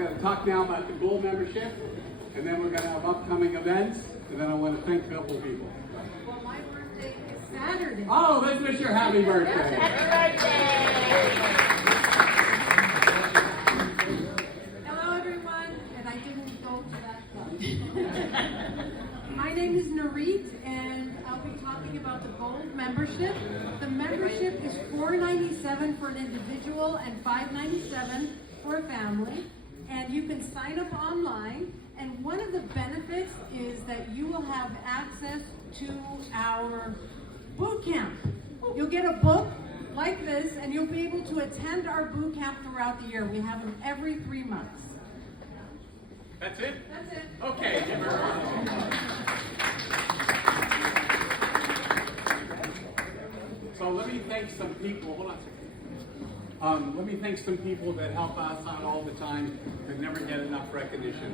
going to talk now about the gold membership, and then we're going to have upcoming events, and then I want to thank a couple people. Well, my birthday is Saturday. Oh, let's wish your happy birthday. Hello, everyone, and I didn't go to that club. My name is Narit, and I'll be talking about the gold membership. The membership is $497 for an individual and $597 for a family, and you can sign up online. And one of the benefits is that you will have access to our boot camp. You'll get a book like this, and you'll be able to attend our boot camp throughout the year. We have them every 3 months. That's it? That's it. Okay, give her a round of applause. So let me thank some people. Hold on a second. Let me thank some people that help us out all the time that never get enough recognition.